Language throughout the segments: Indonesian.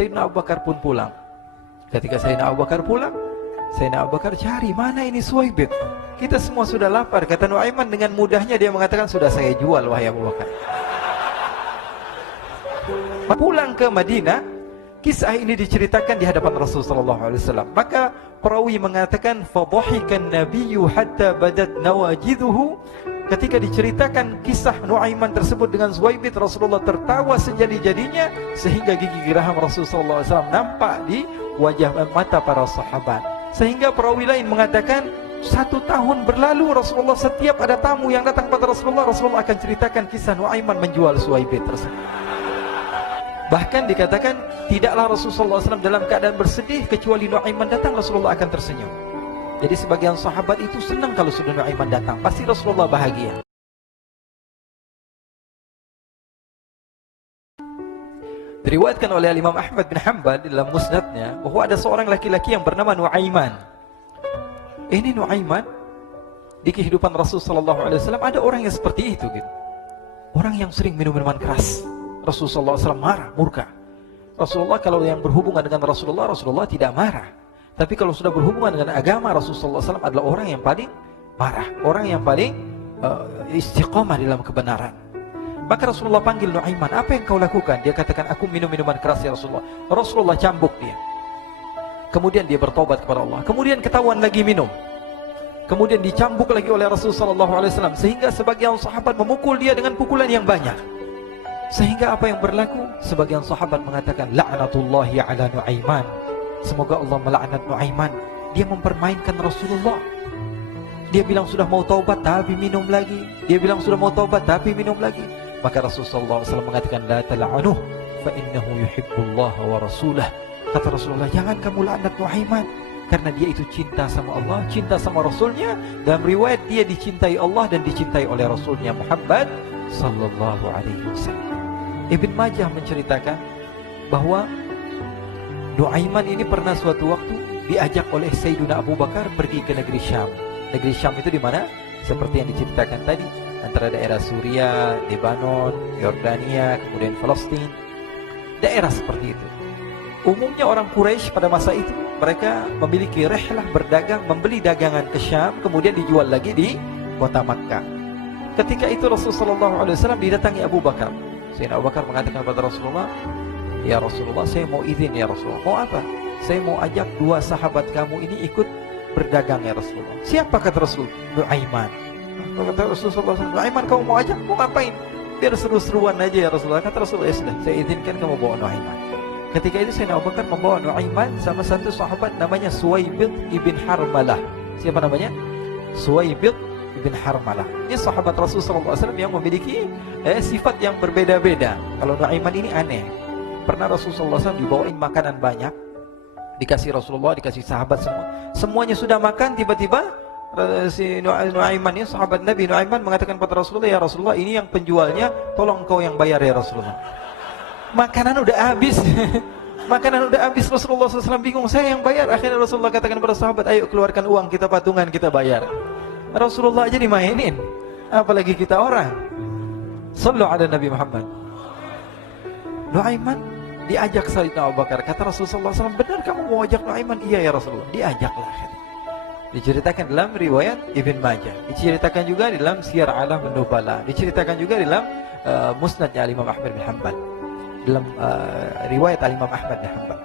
Sayyidina Abu Bakar pun pulang. Ketika Sayyidina Abu Bakar pulang, Sayyidina Abu Bakar cari, mana ini Suwaibit? Kita semua sudah lapar. Kata Nuaiman dengan mudahnya dia mengatakan, sudah saya jual wahai Abu Bakar. Pulang ke Madinah, kisah ini diceritakan di hadapan Rasulullah SAW. Maka perawi mengatakan, fadhahikan nabiyyu hatta badat nawajiduhu. Ketika diceritakan kisah Nuaiman tersebut dengan Suwaibit, Rasulullah tertawa sejadi-jadinya sehingga gigi geraham Rasulullah SAW nampak di wajah mata para sahabat. Sehingga perawi lain mengatakan 1 tahun berlalu Rasulullah setiap ada tamu yang datang pada Rasulullah, Rasulullah akan ceritakan kisah Nuaiman menjual Suwaibit tersebut. Bahkan dikatakan tidaklah Rasulullah SAW dalam keadaan bersedih kecuali Nuaiman datang Rasulullah akan tersenyum. Jadi sebagian sahabat itu senang kalau sudah Nuaiman datang, pasti Rasulullah bahagia. Diriwayatkan oleh Imam Ahmad bin Hanbal dalam musnadnya bahwa ada seorang laki-laki yang bernama Nuaiman. Ini Nuaiman di kehidupan Rasulullah SAW ada orang yang seperti itu gitu. Orang yang sering minum minuman keras. Rasulullah SAW marah, murka. Rasulullah kalau yang berhubungan dengan Rasulullah tidak marah. Tapi kalau sudah berhubungan dengan agama, Rasulullah SAW adalah orang yang paling marah, orang yang paling istiqomah dalam kebenaran. Maka Rasulullah panggil Nuaiman, apa yang kau lakukan? Dia katakan, aku minum minuman keras ya Rasulullah. Rasulullah cambuk dia. Kemudian dia bertobat kepada Allah. Kemudian ketahuan lagi minum. Kemudian dicambuk lagi oleh Rasulullah SAW. Sehingga sebagian sahabat memukul dia dengan pukulan yang banyak. Sehingga apa yang berlaku? Sebagian sahabat mengatakan, la'natullahi ala Nuaiman. Semoga Allah melaknat Nuaiman. Dia mempermainkan Rasulullah. Dia bilang sudah mau taubat tapi minum lagi. Dia bilang sudah mau taubat tapi minum lagi. Maka Rasulullah SAW mengatakan, la tal'anuh fa innahu yuhibbullah wa rasulah. Kata Rasulullah, jangan kamu laknat Nuaiman, karena dia itu cinta sama Allah, cinta sama Rasulnya. Dalam riwayat dia dicintai Allah dan dicintai oleh Rasulnya Muhammad sallallahu alaihi wasallam. Ibn Majah menceritakan bahwa Nuaiman ini pernah suatu waktu diajak oleh Sayyidina Abu Bakar pergi ke negeri Syam. Negeri Syam itu di mana? Seperti yang diceritakan tadi, antara daerah Suriah, Lebanon, Yordania, kemudian Palestina. Daerah seperti itu. Umumnya orang Quraisy pada masa itu mereka memiliki rihlah berdagang, membeli dagangan ke Syam, kemudian dijual lagi di kota Makkah. Ketika itu Rasulullah SAW didatangi Abu Bakar. Sayyidina Abu Bakar mengatakan kepada Rasulullah, ya Rasulullah, saya mau izin ya Rasulullah. Mau apa? Saya mau ajak 2 sahabat kamu ini ikut berdagang ya Rasulullah. Siapa kata Rasul? Nuaiman. Kata Rasulullah, Nuaiman kamu mau ajak? Mau ngapain? Biar seru-seruan aja ya Rasulullah. Kata Rasulullah, ya sudah, saya izinkan kamu bawa Nuaiman. Ketika itu Sayyidina Abu Bakar membawa Nuaiman sama satu sahabat namanya Suwaibit ibn Harmalah. Siapa namanya? Suwaibit ibn Harmalah. Ini sahabat Rasulullah SAW yang memiliki sifat yang berbeda-beda. Kalau Nuaiman ini aneh. Pernah Rasulullah SAW dibawain makanan banyak, dikasih Rasulullah, dikasih sahabat semua. Semuanya sudah makan, tiba-tiba si Nuaiman ini, sahabat Nabi Nuaiman mengatakan kepada Rasulullah, ya Rasulullah, ini yang penjualnya, tolong kau yang bayar ya Rasulullah. Makanan udah habis. Makanan udah habis, Rasulullah SAW bingung, saya yang bayar. Akhirnya Rasulullah katakan kepada sahabat, ayo keluarkan uang, kita patungan, kita bayar. Rasulullah aja dimainin, apalagi kita orang. Sallu ala Nabi Muhammad. Nuaiman diajak Sayyidina Abu Bakar. Kata Rasulullah SAW, benar kamu mau ajak Nuaiman? Iya ya Rasulullah. Diajaklah. Diceritakan dalam riwayat Ibn Majah, diceritakan juga dalam Siyar A'lam An-Nubala, diceritakan juga dalam musnadnya Imam Ahmad bin Hanbal, dalam riwayat Imam Ahmad bin Hanbal.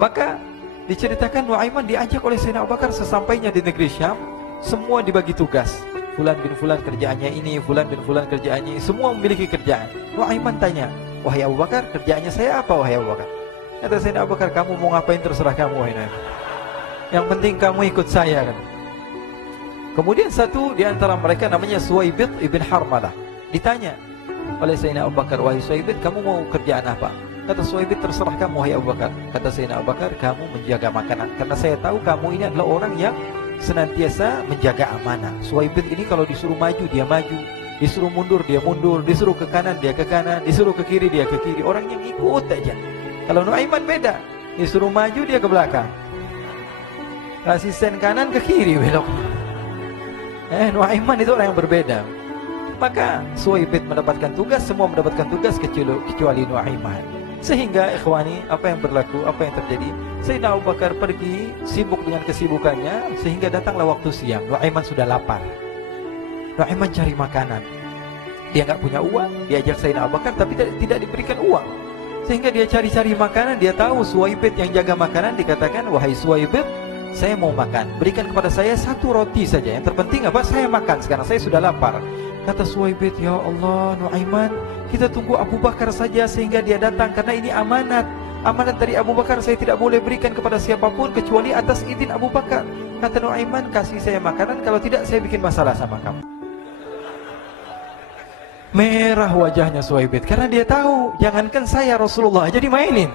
Maka diceritakan Nuaiman diajak oleh Sayyidina Abu Bakar. Sesampainya di negeri Syam, semua dibagi tugas. Fulan bin Fulan kerjaannya ini, Fulan bin Fulan kerjaannya ini, semua memiliki kerjaan. Nuaiman tanya, wahai Abu Bakar, kerjaannya saya apa wahai Abu Bakar? Kata Sayyidina Abu Bakar, kamu mau ngapain terserah kamu wahai Nuaiman. Yang penting kamu ikut saya kan. Kemudian satu di antara mereka namanya Suwaibit ibn Harmalah. Ditanya oleh Sayyidina Abu Bakar, wahai Suwaibit, kamu mau kerjaan apa? Kata Suwaibit, terserah kamu wahai Abu Bakar. Kata Sayyidina Abu Bakar, kamu menjaga makanan, karena saya tahu kamu ini adalah orang yang senantiasa menjaga amanah. Suwaibit ini kalau disuruh maju dia maju, disuruh mundur dia mundur, disuruh ke kanan dia ke kanan, disuruh ke kiri dia ke kiri. Orang yang ikut aja. Kalau Nuaiman beda, disuruh maju dia ke belakang, kasih sen kanan ke kiri belok. Nuaiman itu orang yang berbeda. Maka Suwaibit mendapatkan tugas, semua mendapatkan tugas kecuali Nuaiman. Sehingga ikhwani, apa yang berlaku, apa yang terjadi? Sayyidina Abu Bakar pergi sibuk dengan kesibukannya, sehingga datanglah waktu siang. Nuaiman sudah lapar. Nuaiman cari makanan. Dia nggak punya uang, diajak Sayyidina Abu Bakar tapi tidak diberikan uang. Sehingga dia cari-cari makanan, dia tahu Suwaibid yang jaga makanan, dikatakan, "Wahai Suwaibid, saya mau makan, berikan kepada saya satu roti saja. Yang terpenting apa? Saya makan sekarang, saya sudah lapar." Kata Suwaibid, "Ya Allah, Nuaiman, kita tunggu Abu Bakar saja sehingga dia datang, karena ini amanat. Amanat dari Abu Bakar, saya tidak boleh berikan kepada siapapun kecuali atas izin Abu Bakar." Kata Nuaiman, "Kasih saya makanan, kalau tidak saya bikin masalah sama kamu." Merah wajahnya Suwaibid karena dia tahu, jangankan saya, Rasulullah aja dimainin.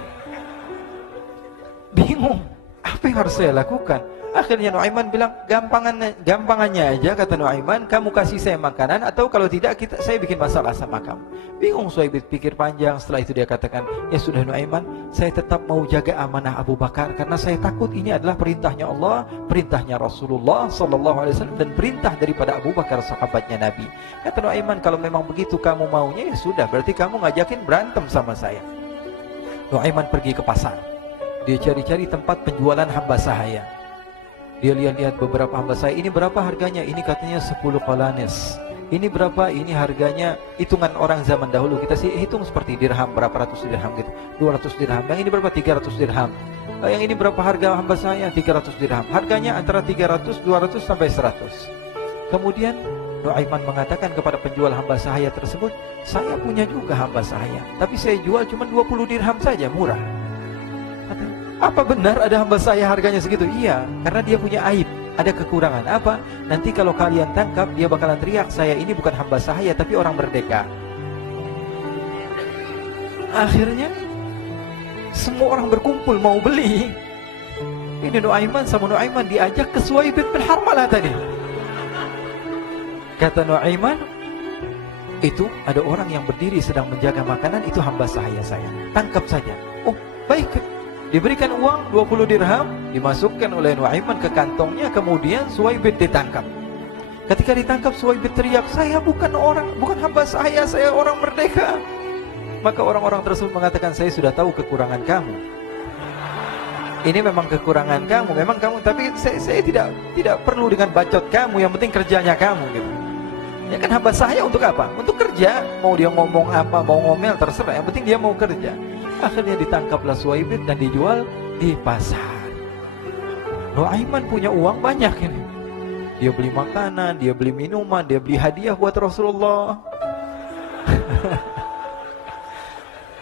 Bingung, apa yang harus saya lakukan? Akhirnya Nuaiman bilang, gampangannya aja, kata Nuaiman, kamu kasih saya makanan, atau kalau tidak saya bikin masalah sama kamu. Bingung Suwaibid, pikir panjang. Setelah itu dia katakan, ya sudah Nuaiman, saya tetap mau jaga amanah Abu Bakar, karena saya takut ini adalah perintahnya Allah, perintahnya Rasulullah SAW, dan perintah daripada Abu Bakar, sahabatnya Nabi. Kata Nuaiman, kalau memang begitu kamu maunya, ya sudah, berarti kamu ngajakin berantem sama saya. Nuaiman pergi ke pasar. Dia cari-cari tempat penjualan hamba sahaya. Dia lihat-lihat beberapa hamba sahaya. Ini berapa harganya? Ini katanya 10 qalanis. Ini berapa? Ini harganya, hitungan orang zaman dahulu, kita sih hitung seperti dirham, berapa ratus dirham gitu, 200 dirham. Yang ini berapa? 300 dirham. Yang ini berapa harga hamba sahaya? 300 dirham. Harganya antara 300, 200 sampai 100. Kemudian Nuaiman mengatakan kepada penjual hamba sahaya tersebut, saya punya juga hamba sahaya, tapi saya jual cuma 20 dirham saja, murah. Apa benar ada hamba saya harganya segitu? Iya, karena dia punya aib, ada kekurangan. Apa? Nanti kalau kalian tangkap, dia bakalan teriak, saya ini bukan hamba sahaya tapi orang merdeka. Akhirnya semua orang berkumpul mau beli. Ini Nuaiman sama Nuaiman diajak ke Suwaibid bin Harmalah tadi. Kata Nuaiman, itu ada orang yang berdiri sedang menjaga makanan, itu hamba sahaya saya, tangkap saja. Oh baik. Diberikan uang 20 dirham, dimasukkan oleh Nuaiman ke kantongnya, kemudian Suwaibid ditangkap. Ketika ditangkap, Suwaibid teriak, saya bukan hamba saya orang merdeka. Maka orang-orang tersebut mengatakan, saya sudah tahu kekurangan kamu. Ini memang kekurangan kamu, memang kamu, tapi saya tidak perlu dengan bacot kamu, yang penting kerjanya kamu gitu. Ya kan hamba saya untuk apa? Untuk kerja. Mau dia ngomong apa, mau ngomel, terserah, yang penting dia mau kerja. Akhirnya ditangkaplah Suwaibid dan dijual di pasar. Nuaiman punya uang banyak ini. Dia beli makanan, dia beli minuman, dia beli hadiah buat Rasulullah.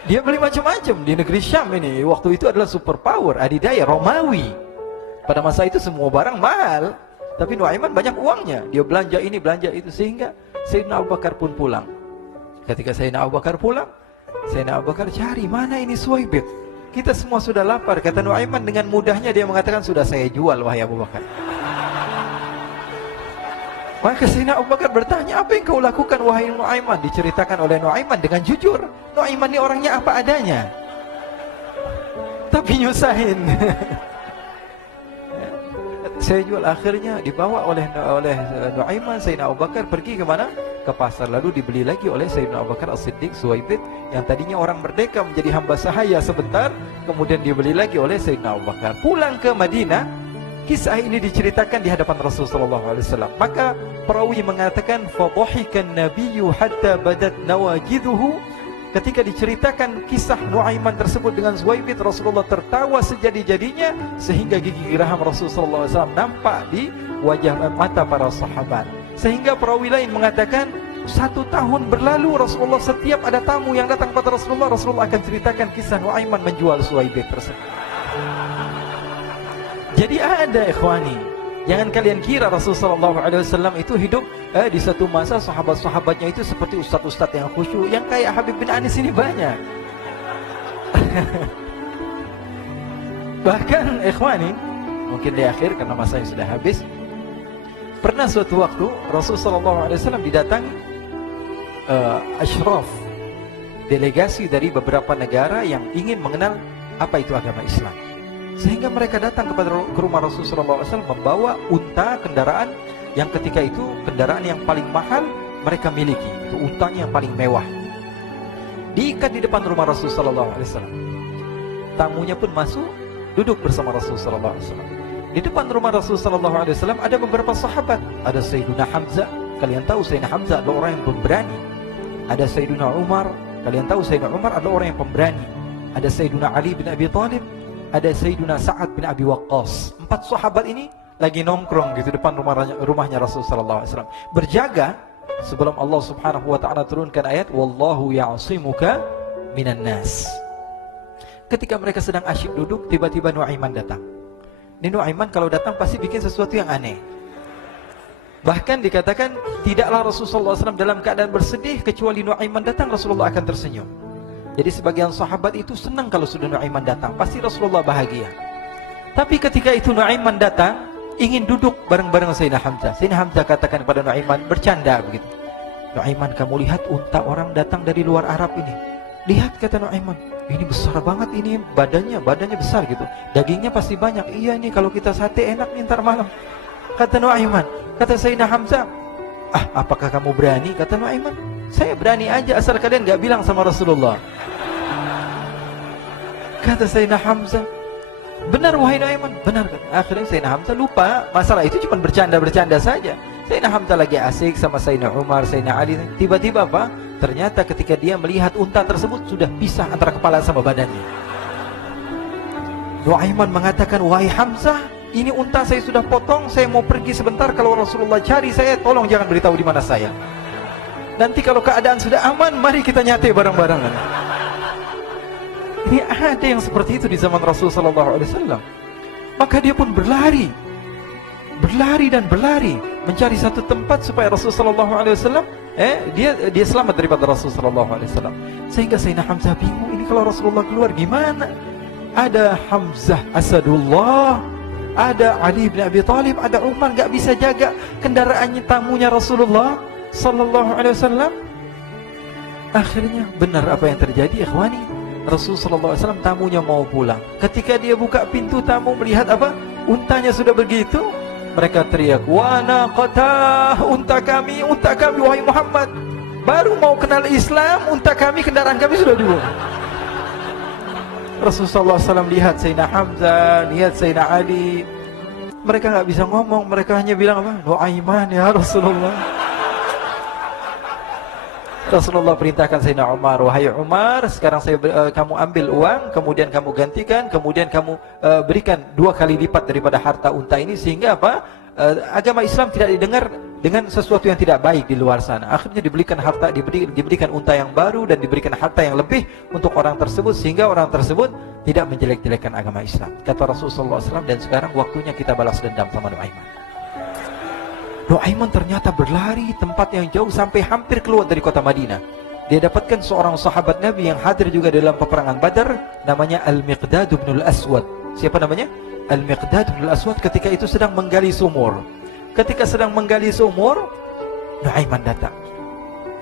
Dia beli macam-macam di negeri Syam ini. Waktu itu adalah superpower, adidaya, Romawi. Pada masa itu semua barang mahal. Tapi Nuaiman banyak uangnya. Dia belanja ini, belanja itu. Sehingga Sayyidina Abu Bakar pun pulang. Ketika Sayyidina Abu Bakar pulang, Sayyidina Abu Bakar cari, mana ini Suwaibid? Kita semua sudah lapar. Kata Nuaiman dengan mudahnya dia mengatakan, sudah saya jual wahai Abu Bakar. Maka Sayyidina Abu Bakar bertanya, apa yang kau lakukan wahai Nuaiman? Diceritakan oleh Nuaiman dengan jujur. Nuaiman ini orangnya apa adanya, tapi nyusahin. Saya jual. Akhirnya dibawa oleh Nuaiman, Sayyidina Abu Bakar pergi ke mana? Ke pasar, lalu dibeli lagi oleh Sayyidina Abu Bakar As-Siddiq, Suwaibid yang tadinya orang merdeka menjadi hamba sahaya sebentar, kemudian dibeli lagi oleh Sayyidina Abu Bakar. Pulang ke Madinah, kisah ini diceritakan di hadapan Rasulullah SAW. Maka perawi mengatakan, fadhahikan nabiyyu hatta badat nawajiduhu. Ketika diceritakan kisah Nuaiman tersebut dengan Suwaibid, Rasulullah tertawa sejadi-jadinya sehingga gigi geraham Rasulullah SAW nampak di wajah mata para sahabat. Sehingga perawi lain mengatakan, 1 tahun berlalu Rasulullah, setiap ada tamu yang datang kepada Rasulullah, Rasulullah akan ceritakan kisah Nuaiman menjual Suwaibid tersebut. Jadi ada ikhwani, jangan kalian kira Rasulullah SAW itu hidup di satu masa sahabat-sahabatnya itu seperti ustaz-ustaz yang khusyuk, yang kayak Habib bin Anis ini banyak. Bahkan ikhwani, mungkin di akhir karena masanya sudah habis, pernah suatu waktu Rasulullah SAW didatangi asyraf, delegasi dari beberapa negara yang ingin mengenal apa itu agama Islam. Sehingga mereka datang ke rumah Rasulullah SAW membawa unta, kendaraan yang ketika itu kendaraan yang paling mahal mereka miliki, itu untanya yang paling mewah. diikat di depan rumah Rasul sallallahu alaihi wasallam. Tamunya pun masuk, duduk bersama Rasul sallallahu alaihi wasallam. Di depan rumah Rasul sallallahu alaihi wasallam ada beberapa sahabat. Ada Sayyidina Hamzah, kalian tahu Sayyidina Hamzah adalah orang yang pemberani. Ada Sayyidina Umar, kalian tahu Sayyidina Umar adalah orang yang pemberani. Ada Sayyidina Ali bin Abi Thalib, ada Sayyidina Sa'ad bin Abi Waqqas. 4 sahabat ini lagi nongkrong gitu depan rumahnya Rasul sallallahu alaihi wasallam, berjaga sebelum Allah Subhanahu wa taala turunkan ayat wallahu ya'simuka minan nas. Ketika mereka sedang asyik duduk, tiba-tiba Nuaiman datang. Ini Nuaiman kalau datang pasti bikin sesuatu yang aneh. Bahkan dikatakan tidaklah Rasulullah SAW dalam keadaan bersedih, kecuali Nuaiman datang Rasulullah akan tersenyum. Jadi sebagian sahabat itu senang kalau sudah Nuaiman datang, pasti Rasulullah bahagia. Tapi ketika itu Nuaiman datang, ingin duduk bareng-bareng Sayyidina Hamzah. Sayyidina Hamzah katakan kepada Nuaiman, bercanda begitu. Nuaiman, kamu lihat unta orang datang dari luar Arab ini. Lihat, kata Nuaiman, ini besar banget ini, badannya besar gitu. Dagingnya pasti banyak. Iya, ini kalau kita sate enak nih ntar malam. Kata Nuaiman. Kata Sayyidina Hamzah, apakah kamu berani? Kata Nuaiman, saya berani aja asal kalian gak bilang sama Rasulullah. Kata Sayyidina Hamzah, benar wahai Nuaiman, benar. Akhirnya Sayyidina Hamzah lupa masalah itu, cuma bercanda-bercanda saja. Sayyidina Hamzah lagi asik sama Sayyidina Umar, Sayyidina Ali. Tiba-tiba apa? Ternyata ketika dia melihat unta tersebut sudah pisah antara kepala sama badannya. Nuaiman mengatakan, wahai Hamzah, ini unta saya sudah potong, saya mau pergi sebentar. Kalau Rasulullah cari saya, tolong jangan beritahu di mana saya. Nanti kalau keadaan sudah aman, mari kita nyate bareng-barengan. Ini ada yang seperti itu di zaman Rasul sallallahu alaihi wasallam. Maka dia pun berlari dan berlari mencari satu tempat supaya Rasul sallallahu alaihi wasallam dia selamat daripada Rasul sallallahu alaihi wasallam. Sehingga Sayyidina Hamzah bingung, ini kalau Rasulullah keluar gimana? Ada Hamzah Asadullah, ada Ali bin Abi Thalib, ada Umar, gak bisa jaga kendaraannya tamunya Rasulullah sallallahu alaihi wasallam. Akhirnya benar apa yang terjadi, ikhwani. Rasul sallallahu alaihi wasallam tamunya mau pulang. Ketika dia buka pintu tamu melihat apa? Untanya sudah begitu. Mereka teriak, "Wa naqatah, unta kami wahai Muhammad. Baru mau kenal Islam, unta kami, kendaraan kami sudah dibunuh." Rasulullah SAW lihat Sayyidina Hamzah, lihat Sayyidina Ali. Mereka nggak bisa ngomong, mereka hanya bilang apa? Nuaiman ya Rasulullah. Rasulullah perintahkan Sayyidina Umar, wahai Umar, sekarang kamu ambil uang, kemudian kamu gantikan, kemudian kamu berikan 2 kali lipat daripada harta unta ini, sehingga apa? Agama Islam tidak didengar dengan sesuatu yang tidak baik di luar sana. Akhirnya diberikan harta, diberikan unta yang baru dan diberikan harta yang lebih untuk orang tersebut, sehingga orang tersebut tidak menjelek-jelekkan agama Islam. Kata Rasulullah SAW, dan sekarang waktunya kita balas dendam sama Nuaiman. Nuaiman ternyata berlari tempat yang jauh sampai hampir keluar dari kota Madinah. Dia dapatkan seorang sahabat Nabi yang hadir juga dalam peperangan Badar, namanya Al-Miqdad bin Al-Aswad. Siapa namanya? Al-Miqdad bin Al-Aswad ketika itu sedang menggali sumur. Ketika sedang menggali sumur, Nuaiman datang.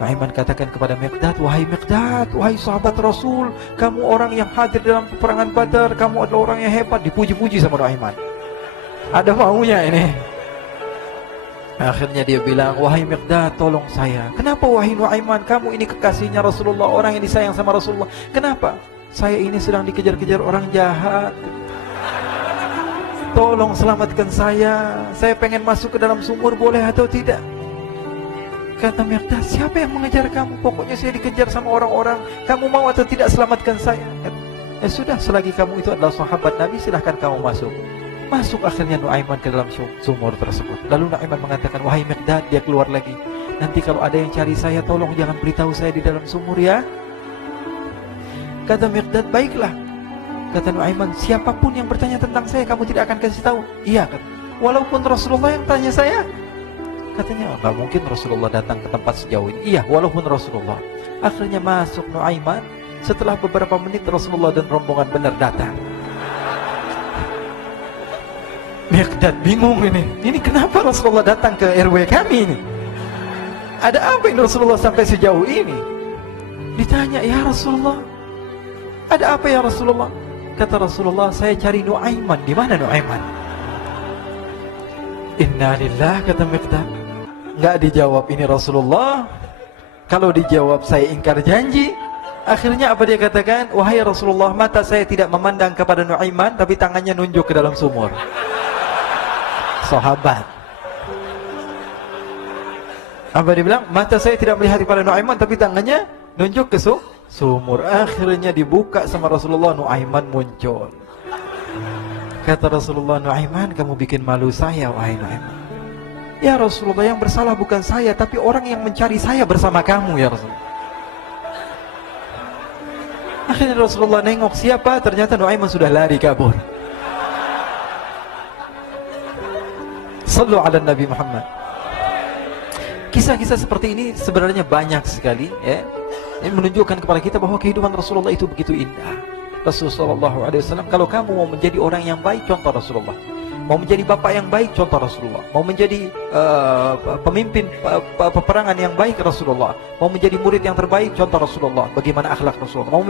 Nuaiman katakan kepada Miqdad, wahai Miqdad, wahai sahabat Rasul, kamu orang yang hadir dalam peperangan Badar, kamu adalah orang yang hebat. Dipuji-puji sama Nuaiman. Ada maunya ini. Akhirnya dia bilang, wahai Miqdad, tolong saya. Kenapa wahai Nuaiman? Kamu ini kekasihnya Rasulullah, orang yang disayang sama Rasulullah. Kenapa? Saya ini sedang dikejar-kejar orang jahat. Tolong selamatkan saya. Saya pengen masuk ke dalam sumur, boleh atau tidak? Kata Miqdad, siapa yang mengejar kamu? Pokoknya saya dikejar sama orang-orang. Kamu mau atau tidak selamatkan saya? Sudah, selagi kamu itu adalah sahabat Nabi, silahkan kamu masuk. Masuk akhirnya Nuaiman ke dalam sumur tersebut. Lalu Nuaiman mengatakan, wahai Miqdad, dia keluar lagi. Nanti kalau ada yang cari saya, tolong jangan beritahu saya di dalam sumur ya. Kata Miqdad, baiklah. Kata Nuaiman, siapapun yang bertanya tentang saya, kamu tidak akan kasih tahu. Iya, kata. Walaupun Rasulullah yang tanya saya. Katanya, nggak mungkin Rasulullah datang ke tempat sejauh ini. Iya, walaupun Rasulullah. Akhirnya masuk Nuaiman. Setelah beberapa menit Rasulullah dan rombongan benar datang. Miqdad bingung ini. Ini kenapa Rasulullah datang ke RW kami ini? Ada apa yang Rasulullah sampai sejauh ini? Ditanya, ya Rasulullah, ada apa ya Rasulullah? Kata Rasulullah, saya cari Nuaiman. Di mana Nuaiman? Inna lillah, kata Miqdad. Nggak dijawab ini Rasulullah. Kalau dijawab saya ingkar janji. Akhirnya apa dia katakan? Wahai Rasulullah, mata saya tidak memandang kepada Nuaiman, tapi tangannya nunjuk ke dalam sumur. Sahabat. Apa dia bilang? Mata saya tidak melihat kepada Nuaiman, tapi tangannya nunjuk ke sumur. Akhirnya dibuka sama Rasulullah, Nuaiman muncul. Kata Rasulullah, Nuaiman, kamu bikin malu saya, wahai Nuaiman. Ya Rasulullah, yang bersalah bukan saya, tapi orang yang mencari saya bersama kamu, ya Rasulullah. Akhirnya Rasulullah nengok, siapa? Ternyata Nuaiman sudah lari kabur. Sallu ala Nabi Muhammad. Kisah-kisah seperti ini sebenarnya banyak sekali, ya. Ini menunjukkan kepada kita bahwa kehidupan Rasulullah itu begitu indah. Rasulullah SAW, kalau kamu mau menjadi orang yang baik, contoh Rasulullah. Mau menjadi bapak yang baik, contoh Rasulullah. Mau menjadi pemimpin peperangan yang baik, Rasulullah. Mau menjadi murid yang terbaik, contoh Rasulullah. Bagaimana akhlak Rasulullah. Mau